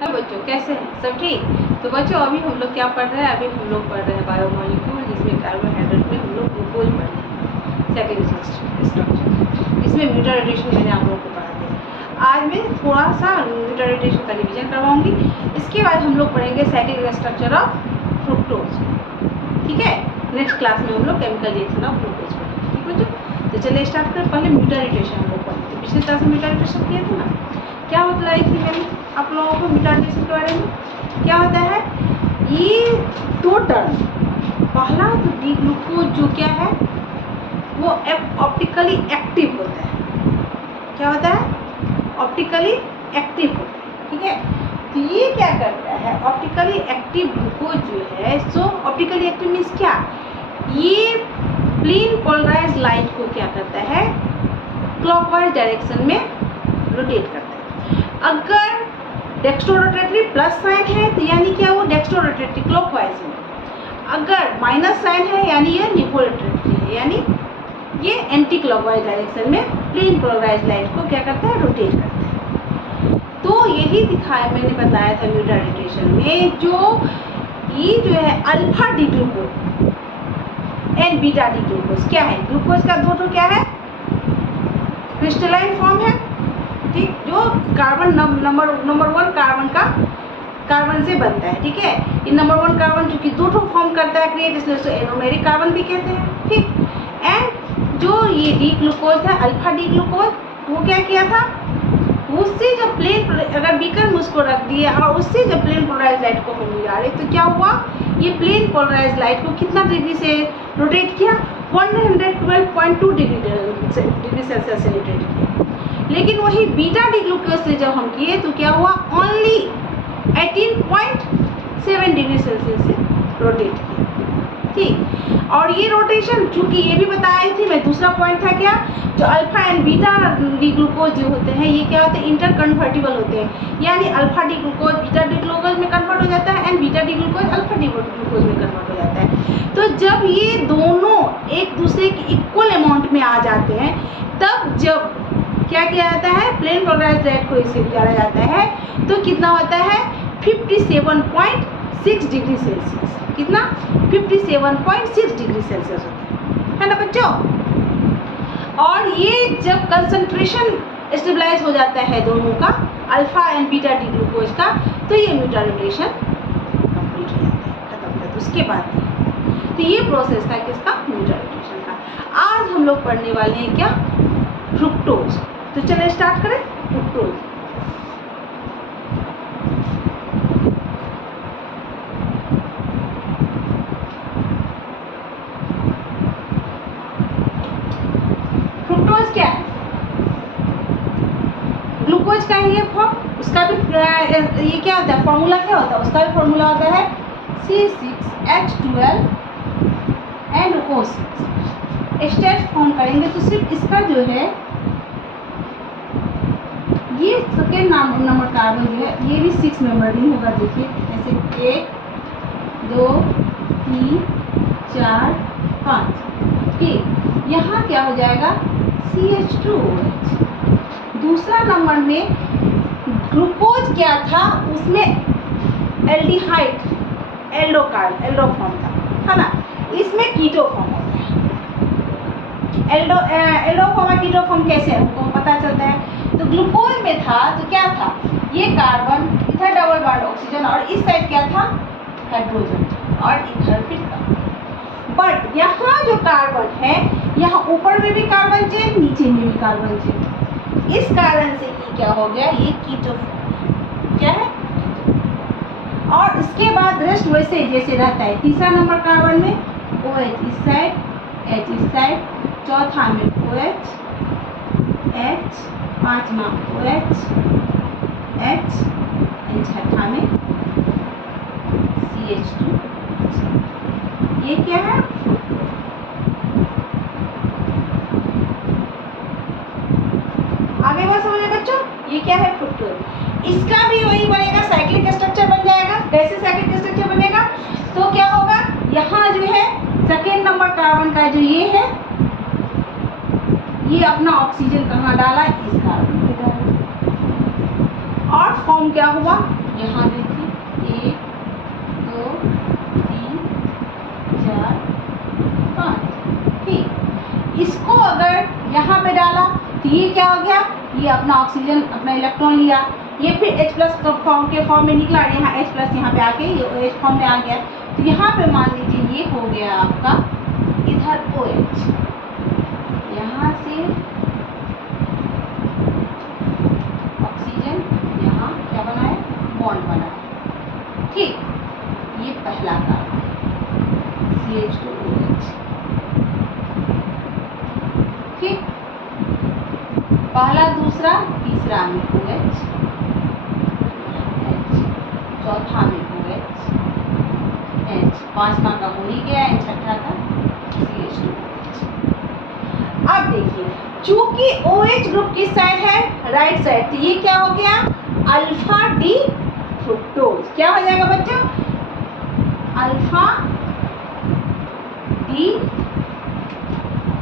है बच्चों, कैसे हैं सब ठीक? तो बच्चों अभी हम लोग क्या पढ़ रहे हैं? अभी हम लोग पढ़ रहे हैं बायोमोलिक्यूल, जिसमें कार्बोहाइड्रेट में हम लोग ग्लूकोज पढ़ रहे हैं, सेकेंडरी स्ट्रक्चर। इसमें म्यूटारेशन मैंने आप लोगों को पढ़ा दिया। आज मैं थोड़ा सा म्यूटारेशन का रिविजन करवाऊंगी। इसके बाद हम लोग पढ़ेंगे सेकेंडरी स्ट्रक्चर ऑफ फ्रुक्टोज। ठीक है, नेक्स्ट क्लास में हम लोग केमिकल रिएक्शन ऑफ ग्लूकोज पढ़ेंगे। ठीक बच्चों, तो चलिए स्टार्ट करें। पहले म्यूटारेशन हम लोग पढ़ते हैं। पिछले क्लास में म्यूटारेशन किए थे ना, क्या बतलाई थी मैंने आप लोगों को म्यूटारेशन के बारे में? क्या होता है ये दो टर्म, पहला तो डी ग्लूकोज जो क्या है वो ऑप्टिकली एक्टिव होता है। क्या होता है? ऑप्टिकली एक्टिव होता है। ठीक है, तो ये क्या करता है, ऑप्टिकली एक्टिव ग्लूकोज जो है, सो ऑप्टिकली एक्टिव मीन्स क्या, ये प्लेन पोलराइज लाइट को क्या करता है, क्लॉकवाइज डायरेक्शन में रोटेट करता है। अगर डेक्स्ट्रोरोटेटरी प्लस साइन है तो यानी क्या, वो डेक्स्ट्रोरोटेटरी क्लॉकवाइज में, अगर माइनस साइन है यानी ये निपोरोटेटरी है, यानी ये एंटी क्लॉकवाइज डायरेक्शन में प्लेन पोलराइज लाइट को क्या करता है, रोटेट करता है। तो यही दिखाया मैंने, बताया था म्यूटारेशन में, जो है alpha D glucose and beta D glucose क्या है, ग्लूकोज का दो तो क्या है, क्रिस्टलाइन फॉर्म है। ठीक, जो कार्बन नंबर वन कार्बन से बनता है। ठीक है, ये नंबर वन कार्बन चूंकि दो ठो फॉर्म करता है क्रिएट, इसलिए उसे एनोमेरिक कार्बन भी कहते हैं। ठीक, एंड जो ये डी ग्लूकोज था, अल्फा डी ग्लूकोज, वो क्या किया था, उससे जब प्लेन, अगर बीकर में उसको रख दिया और उससे जब प्लेन पोलराइज लाइट को हम जा रहे, तो क्या हुआ, ये प्लेन पोलराइज लाइट को कितना डिग्री से रोटेट किया, 112.2 डिग्री सेल्सियस से रोटेट किया। लेकिन वही बीटा डी ग्लूकोज से जब हम किए तो क्या हुआ, ओनली 18.7 डिग्री सेल्सियस से रोटेट किया। ठीक, और ये रोटेशन चूंकि ये भी बताई थी मैं, दूसरा पॉइंट था क्या, जो alpha and beta D glucose जो होते हैं, ये क्या होते हैं, इंटर कन्वर्टिबल होते हैं, यानी alpha D glucose beta D glucose में कन्वर्ट हो जाता है and beta D glucose alpha D glucose में कन्वर्ट हो जाता है। तो जब ये दोनों एक दूसरे के इक्वल अमाउंट में आ जाते हैं, तब जब क्या किया जाता है, प्लेन पोलराइज लाइट को इसे डाला जाता है, तो कितना होता है, 57.6 डिग्री सेल्सियस। कितना, 57.6 डिग्री सेल्सियस होता है ना बच्चों। और ये जब कंसंट्रेशन स्टेबलाइज हो जाता है दोनों का, alpha and beta D glucose का, तो ये म्यूटारेशन कंप्लीट हो जाता है, खत्म हो जाता है। उसके बाद तो ये प्रोसेस था किसका, म्यूटारेशन का। आज हम लोग पढ़ने वाले हैं क्या, फ्रुक्टोज। तो चलिए स्टार्ट करें। फ्रुक्टोज, फ्रुक्टोज क्या है, ग्लूकोज का ही एक फॉर्म, उसका भी ये क्या होता है, फॉर्मूला क्या होता है, उसका भी फॉर्मूला होता है C6H12 and O6। State form करेंगे तो सिर्फ इसका जो है, ये सेकेंड नंबर कार्बन जो है, ये भी 6 मेंबर नहीं होगा। देखिए ऐसे 1 2 3 4 5। ठीक, यहाँ क्या हो जाएगा, CH2OH। दूसरा नंबर में ग्लूकोज क्या था, उसमें एल्डिहाइड एल्डो फॉर्म था ना, इसमें कीटो फॉर्म होता है। एल्डो फॉर्म और कीटो फॉर्म कैसे हमको पता चलता है, तो ग्लूकोज में था तो क्या था, ये कार्बन, इधर डबल बॉन्ड ऑक्सीजन, और इस साइड क्या था, हाइड्रोजन, और इधर फिर कार्बन। बट यहाँ जो कार्बन है, यहाँ ऊपर में भी कार्बन चेन, नीचे में भी कार्बन चेन, इस कारण से ये क्या हो गया, ये कीटो क्या है। और इसके बाद रेस्ट वैसे जैसे रहता है, तीसरा नंबर कार्बन में OH इस साइड, H इस साइड, चौथा में OH H, पांचवा OH H, छठा में CH2। ये क्या है, आगे बात समझे बच्चों, ये क्या है, फ्रुक्टोज। इसका भी वही बनेगा, साइक्लिक स्ट्रक्चर बन जाएगा। कैसे साइक्लिक स्ट्रक्चर बनेगा, तो क्या होगा, यहाँ जो है सेकेंड नंबर कार्बन का जो ये है, ये अपना ऑक्सीजन कहाँ डाला, इस कार्बन पे डाला, और फॉर्म क्या हुआ, यहाँ देखिए 1 2 3 4 5, ठीक। इसको अगर यहाँ पे डाला तो ये क्या हो गया, ये अपना ऑक्सीजन अपना इलेक्ट्रॉन लिया, ये फिर H+ फॉर्म के फॉर्म में निकला, यहाँ H+ यहाँ पे आके ये OH फॉर्म में आ गया। तो यहाँ पे मान लीजिए ये हो गया आपका इधर OH, यहाँ से ऑक्सीजन यहाँ क्या बना है, बॉन्ड बना है, ठीक। ये पहला कार्बन CH2OH, ठीक। पहला दूसरा तीसरा में OH, चौथा में OH, H, पांचवा का हो ही गया, छठा का CH2OH। अब देखिए चूंकि OH ग्रुप किस साइड है, राइट साइड, तो ये क्या हो गया, अल्फा डी फ्रुक्टोज। क्या हो जाएगा बच्चों, अल्फा डी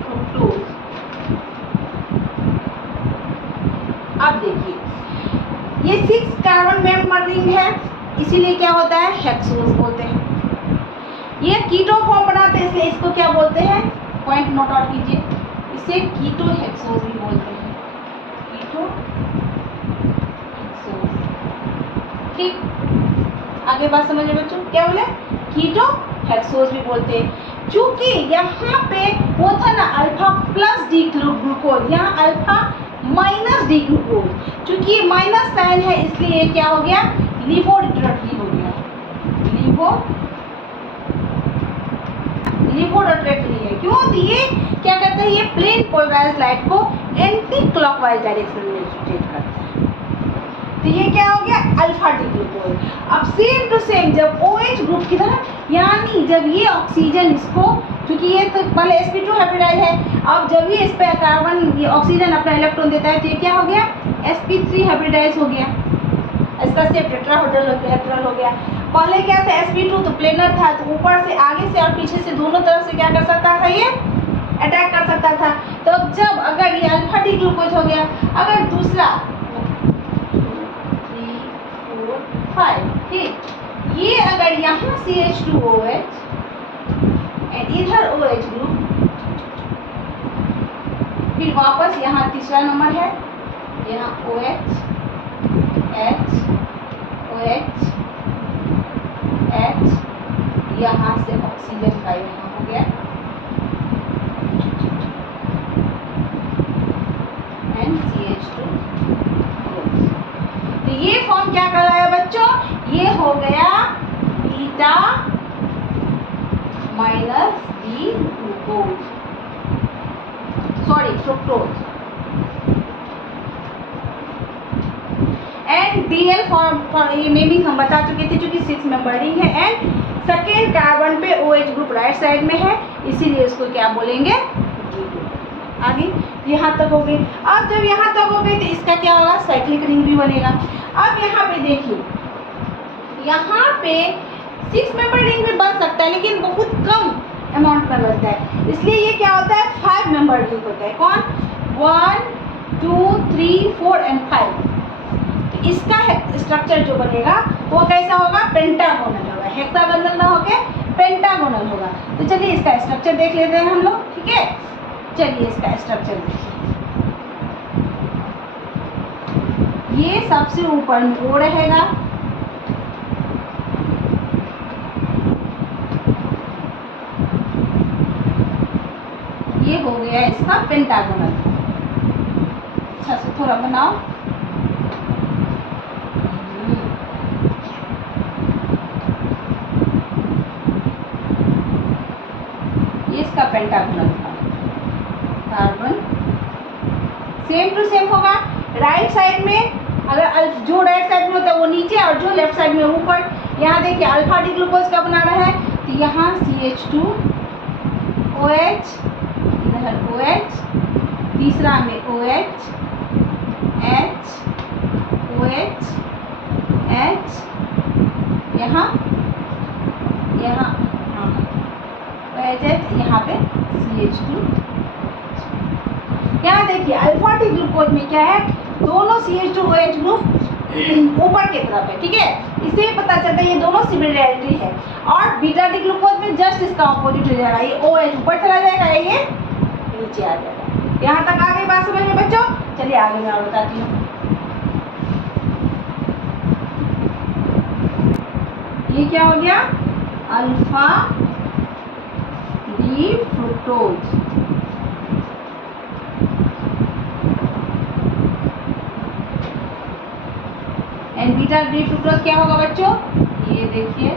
फ्रुक्टोज। अब देखिए ये 6 कार्बन मेंबर रिंग है, इसीलिए क्या होता है, हेक्सोज बोलते हैं। ये कीटो फॉर्म बनाते हैं, इसलिए इसको क्या बोलते हैं, पॉइंट नोट आउट कीजिए, इसे कीटो हेक्सोज भी बोलते हैं, कीटो हेक्सोज, ठीक। आगे बात समझिए बच्चों, क्या बोले, कीटो हेक्सोज भी बोलते हैं। चूंकि यहाँ पे वो था ना अल्फा प्लस डी ग्लूकोज, यहाँ अल्फा माइनस डी ग्लूकोज, चूंकि ये माइनस साइन है इसलिए क्या हो गया, लिपोडिरेक्टली हो गया, लिपोडिरेक्टली है। क्यों, तो ये क्या करता है, ये प्लेन पोलराइज्ड लाइट को एंटी क्लॉकवाइज डायरेक्शन में रोटेट करता है। तो ये क्या हो गया, अल्फा डी ग्लूकोज। अब सेम टू सेम जब OH ग्रुप की तरह, यानी जब ये ऑक्सीजन इसको, क्योंकि ये तो पहले sp2 हाइब्रिडाइज है, अब जब ये इस पे कार्बन ये ऑक्सीजन अपना इलेक्ट्रॉन देता है तो ये क्या हो गया, sp3 हाइब्रिडाइज हो गया, इसका शेप टेट्राहेड्रल हो गया। पहले क्या था, sp2 तो प्लेनर था, तो ऊपर से आगे से और पीछे से दोनों तरफ से क्या कर सकता था, ये अटैक कर सकता था। तो जब अगर ये अल्फा डी ग्लूकोज हो गया, अगर दूसरा 3 4 5, ठीक, ये अगर यहाँ CH2OH एंड इधर OH ग्रुप, फिर वापस यहाँ तीसरा नंबर है, यहाँ OH H OH H, यहाँ से ऑक्सीजन का यहाँ हो गया एंड CH2। तो ये फॉर्म क्या कहलाया बच्चों, ये हो गया beta minus D glucose, sorry fructose. And DL form ये नेमिंग हम बता चुके थे, चूंकि 6 मेंबर रिंग है एंड सेकेंड कार्बन पे OH ग्रुप राइट साइड में है, इसीलिए इसको क्या बोलेंगे, आगे यहाँ तक हो गई। अब जब यहाँ तक हो गई तो इसका क्या होगा, साइक्लिक रिंग भी बनेगा। अब यहाँ पे देखिए, यहाँ पे 6 मेंबर रिंग भी बन सकता है लेकिन बहुत कम अमाउंट में बनता है, इसलिए ये क्या होता है, 5 मेंबर रिंग होता है। कौन, 1 2 3 4 एंड 5। तो इसका स्ट्रक्चर जो बनेगा वो कैसा होगा, पेंटागोनल होगा, हेक्सागोनल ना होके पेंटागोनल होगा। तो चलिए इसका स्ट्रक्चर देख लेते हैं हम लोग, ठीक है। चलिए इसका स्ट्रक्चर देखिए, ये सबसे ऊपर में O रहेगा, ये हो गया इसका पेंटागोनल। अच्छा से थोड़ा बनाओ, ये इसका पेंटागोनल था। कार्बन सेम टू सेम होगा, राइट साइड में अगर जो राइट साइड में होता है वो नीचे और जो लेफ्ट साइड में ऊपर। यहाँ देखिए अल्फा डी ग्लूकोज का बना रहा है, तो यहाँ CH2 OH, इधर OH, तीसरा में OH H OH H, यहाँ यहाँ हाँ OH, यहाँ पे CH2। यहाँ देखिए अल्फा डी ग्लूकोज में क्या है, दोनों CH2OH ग्रुप ऊपर की तरफ है, ठीक है। इससे पता चलता है ये दोनों सिमिलरिटी है। और बीटा डी ग्लूकोज में जस्ट इसका ऑपोजिट हो जाएगा, ये OH ऊपर चला जाएगा, ये नीचे आ जाएगा। यहाँ तक आ गई बात समझ में बच्चों? चलिए आगे मैं बताती हूँ। ये क्या हो गया? Alpha D fructose. And beta D fructose क्या होगा बच्चों? ये देखिए,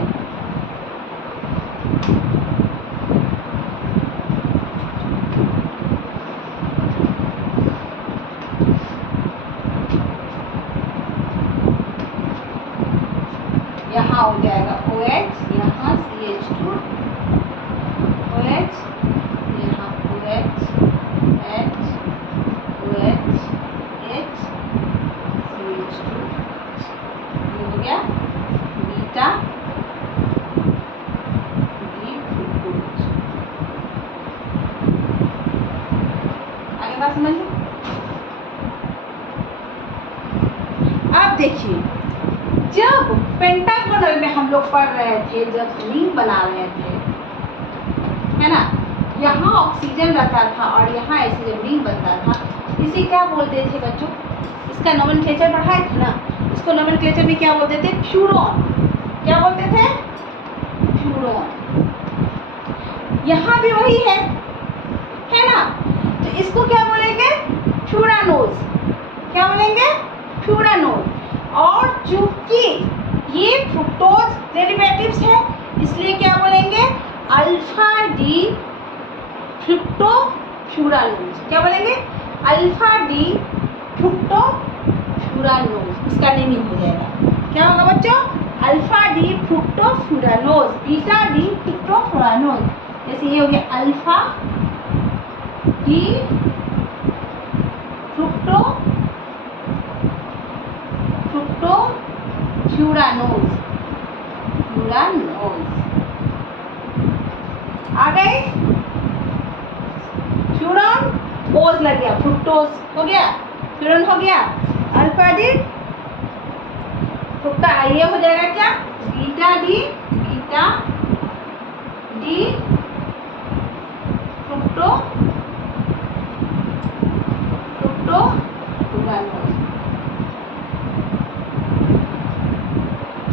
यहाँ हो जाएगा OH, यहाँ CH2, OH, यहाँ OH, H, OH, H, CH2, ये हो गया बीटा डी फ्रुक्टोज। आगे बात समझ लो। अब देखिए, जब पेंटागोनल में हम लोग पढ़ रहे थे, जब रिंग बना रहे थे, है ना, यहाँ ऑक्सीजन रहता था और यहाँ ऐसे जब रिंग बनता था, इसे क्या बोलते थे बच्चों? इसका नोमेनक्लेचर पढ़ा है ना, इसको नोमेनक्लेचर में क्या बोलते थे? फ्यूरॉन। क्या बोलते थे? फ्यूरॉन। यहाँ भी वही है ना, तो इसको क्या बोलेंगे? फ्यूरानोज। क्या बोलेंगे? फ्यूरानोज। और चूंकि ये फ्रुक्टोज डेरिवेटिव्स है, इसलिए क्या बोलेंगे? Alpha D fructofuranose. क्या बोलेंगे? Alpha D fructofuranose. इसका नेमिंग हो जाएगा। क्या होगा बच्चों? Alpha D fructofuranose, beta D fructofuranose. जैसे ये हो गया अल्फा डी फ्रुक्टोफ्यूरानोज। आ गए? फ्यूरॉन ओज लग गया, फ्रुक्टोज हो गया, फ्यूरॉन हो गया, अल्फा डी फ्रुक्टा, ये हो जाएगा क्या? Beta D fructofuranose.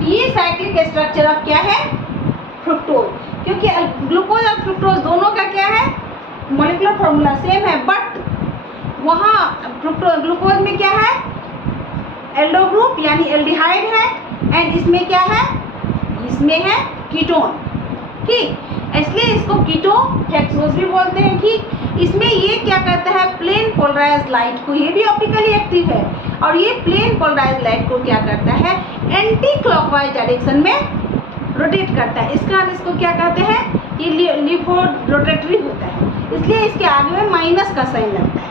ये साइक्लिक स्ट्रक्चर ऑफ क्या है? फ्रुक्टोज। क्योंकि ग्लूकोज और फ्रुक्टोज दोनों का क्या है? मॉलिक्यूलर फॉर्मूला सेम है, बट वहाँ ग्लूकोज में क्या है? एल्डो ग्रुप यानी एल्डिहाइड है, एंड इसमें क्या है? इसमें है कीटोन। ठीक, इसलिए इसको कीटोहेक्सोज भी बोलते हैं। ठीक, इसमें ये क्या करता है? प्लेन पोलराइज्ड लाइट को, ये भी ऑप्टिकली एक्टिव है, और ये प्लेन पोलराइज्ड लाइट को क्या करता है? एंटी क्लॉकवाइज डायरेक्शन में रोटेट करता है। इस कारण इसको क्या कहते हैं? ये लिफो रोटेटरी होता है, इसलिए इसके आगे में माइनस का साइन लगता है।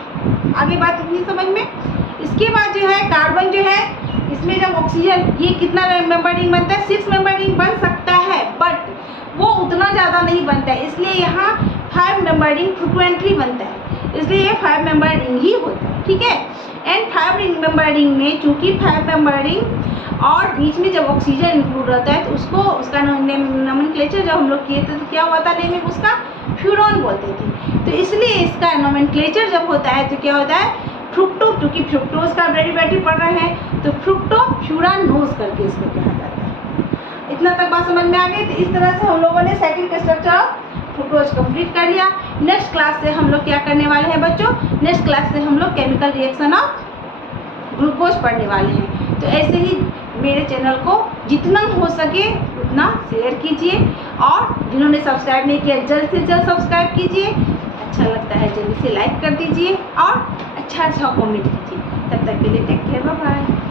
आगे बात इतनी समझ में। इसके बाद जो है कार्बन जो है, इसमें जब ऑक्सीजन, ये कितना मेंबर रिंग बनता है? 6 मेंबर रिंग बन सकता है, बट वो उतना ज़्यादा नहीं बनता है, इसलिए यहाँ 5 मेंबर रिंग फ्रिक्वेंटली बनता है, इसलिए ये 5 मेंबर रिंग ही होता है। ठीक है, एंड 5 मेंबर रिंग में चूंकि 5 मेंबर रिंग और बीच में जब ऑक्सीजन इंक्लूड रहता है, तो उसका नोमेनक्लेचर जब हम लोग किए थे तो क्या हुआ था? नेम उसका फ्यूरॉन बोलते थे। तो इसलिए इसका नोमेनक्लेचर जब होता है तो क्या होता है? फ्रुक्टो, क्योंकि फ्रुक्टोज का डेरिवेटिव पढ़ रहे हैं, तो फ्रुक्टोफ्यूरानोज करके इसको कहा जाता है। इतना तक बात समझ में आ गई। तो इस तरह से हम लोगों ने cyclic structure of fructose complete कर लिया। नेक्स्ट क्लास से हम लोग क्या करने वाले हैं बच्चों? नेक्स्ट क्लास से हम लोग केमिकल रिएक्शन ऑफ ग्लूकोज पढ़ने वाले हैं। तो ऐसे ही मेरे चैनल को जितना हो सके उतना शेयर कीजिए, और जिन्होंने सब्सक्राइब नहीं किया जल्द से जल्द सब्सक्राइब कीजिए। अच्छा लगता है जल्दी से लाइक कर दीजिए और अच्छा कमेंट कीजिए। तब तक के लिए टेक केयर, बाय बाय।